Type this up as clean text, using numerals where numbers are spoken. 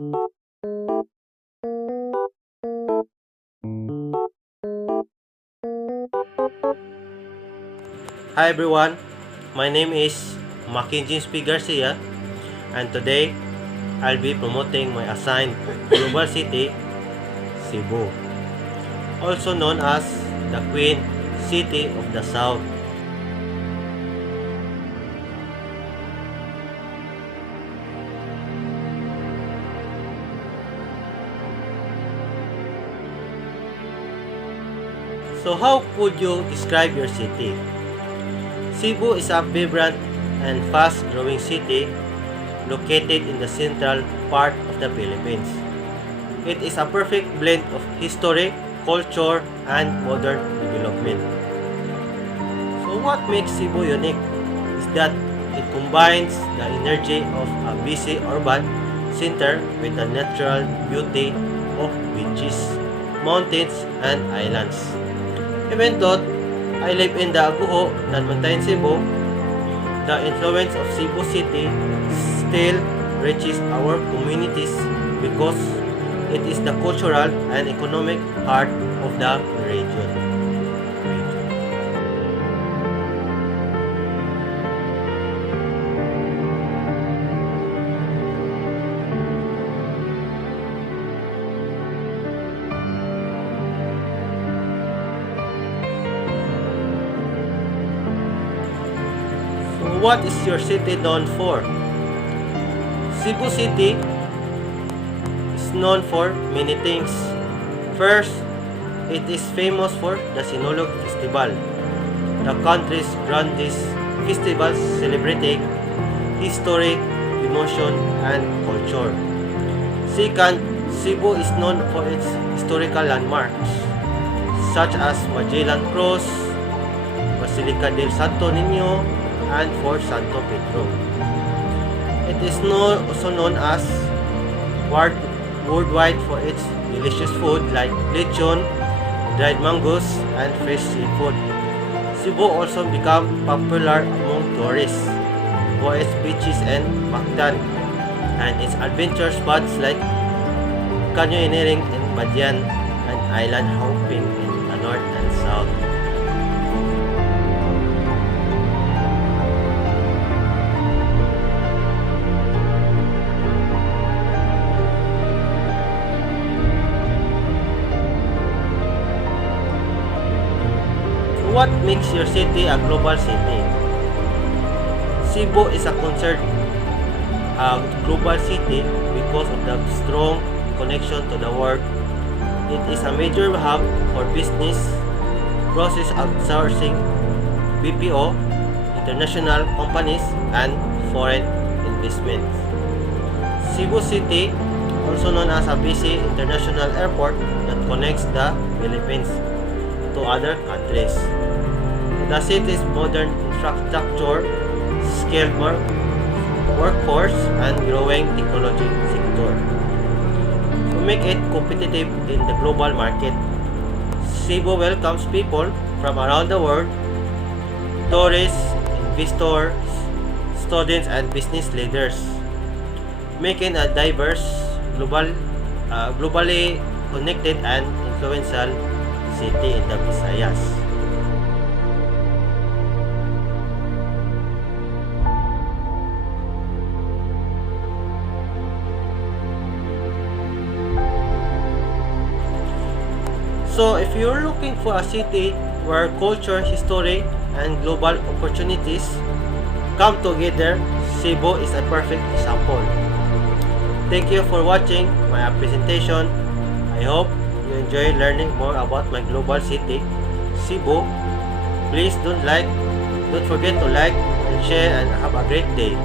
Hi everyone, my name is Mackenzie P. Garcia, and today I'll be promoting my assigned global city, Cebu, also known as the Queen City of the South. So how could you describe your city? Cebu is a vibrant and fast-growing city located in the central part of the Philippines. It is a perfect blend of history, culture, and modern development. So what makes Cebu unique is that it combines the energy of a busy urban center with the natural beauty of beaches, mountains, and islands. Even though I live in the Aguho, Nanmontayan, Cebu, the influence of Cebu City still reaches our communities because it is the cultural and economic heart of the region. So what is your city known for? Cebu City is known for many things. First, it is famous for the Sinulog Festival, the country's grandest festival celebrating history, emotion, and culture. Second, Cebu is known for its historical landmarks such as Magellan Cross, Basilica del Santo Niño, and Fort Santo Pedro. It is also known as worldwide for its delicious food like lechon, dried mangoes, and fresh seafood. Cebu also became popular among tourists for its beaches and Mactan, and its adventure spots like canyoneering in Badian and island hopping in the north and south. What makes your city a global city? Cebu is a considered a global city because of the strong connection to the world. It is a major hub for business, process outsourcing, BPO, international companies, and foreign investments. Cebu City, also known as a busy international airport that connects the Philippines to other countries. The city's modern infrastructure, skilled workforce, and growing technology sector to make it competitive in the global market. Cebu welcomes people from around the world, tourists, investors, students, and business leaders, making a diverse, globally connected and influential city in the Visayas. So if you're looking for a city where culture, history, and global opportunities come together, Cebu is a perfect example. Thank you for watching my presentation. I hope you enjoy learning more about my global city, Cebu. Please don't forget to like and share, and have a great day.